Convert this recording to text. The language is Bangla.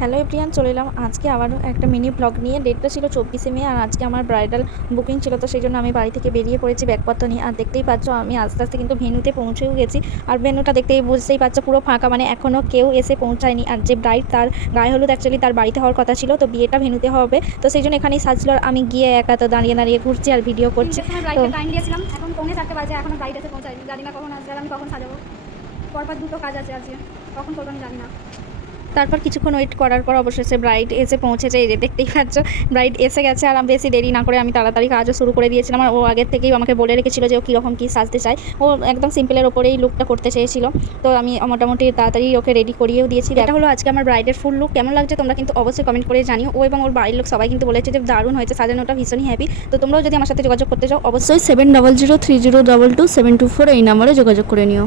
হ্যালো এভরিওয়ান, চলে এলাম আজকে আবারও একটা মিনি ব্লগ নিয়ে। ডেটটা ছিল 24শে মে, আর আজকে আমার ব্রাইডাল বুকিং ছিল, তো সেই জন্য আমি বাড়ি থেকে বেরিয়ে পড়েছি ব্যাগপত্র নিয়ে। আর দেখতেই পাচ্ছ আমি আস্তে আস্তে কিন্তু ভেন্যুতে পৌঁছেও গেছি। আর ভেন্যুটা দেখতেই বুঝতেই পারছো পুরো ফাঁকা, মানে এখনও কেউ এসে পৌঁছায়নি। আর যে ব্রাইড, তার গায়ে হলুদ অ্যাকচুয়ালি তার বাড়িতে হওয়ার কথা ছিল, তো বিয়েটা ভেন্যুতে হবে, তো সেই জন্য এখানেই সাজলো। আর আমি গিয়ে একা তো দাঁড়িয়ে দাঁড়িয়ে ঘুরছি আর ভিডিও করছি। তো টাইম দিয়েছিলাম, এখন 4:45 বাজে, এখনো ব্রাইড এসে পৌঁছায়নি। জানি না কখন আসবে, আর আমি কখন সাজাবো। পরপর দুটো কাজ আছে আজকে, কখন করবো আমি জানি না। তারপর কিছুক্ষণ ওয়েট করার পর অবশেষে ব্রাইড এসে পৌঁছেছে। এই যে দেখতেই পাচ্ছ ব্রাইড এসে গেছে। আর আমি বেশি দেরি না করে আমি তাড়াতাড়ি কাজও শুরু করে দিয়েছিলাম। আর ও আগের থেকেই আমাকে বলে রেখেছিল যে ও কীরকম কী সাজতে চায়। ও একদম সিম্পলের ওপরেই লুকটা করতে চেয়েছিল, তো আমি মোটামুটি তাড়াতাড়ি ওকে রেডি করিয়েও দিয়েছি। এটা হলো আজকে আমার ব্রাইডের ফুল লুক। কেমন লাগছে তোমরা কিন্তু অবশ্যই কমেন্ট করে জানিও। ও এবং ওর বাড়ির লোক সবাই কিন্তু বলেছে যে দারুণ হয়েছে, সাজানোটা ভীষণই হ্যাপি। তো তোমরাও যদি আমার সাথে যোগাযোগ করতে চাও অবশ্যই 7003022724 এই নাম্বারে যোগাযোগ করে নিও।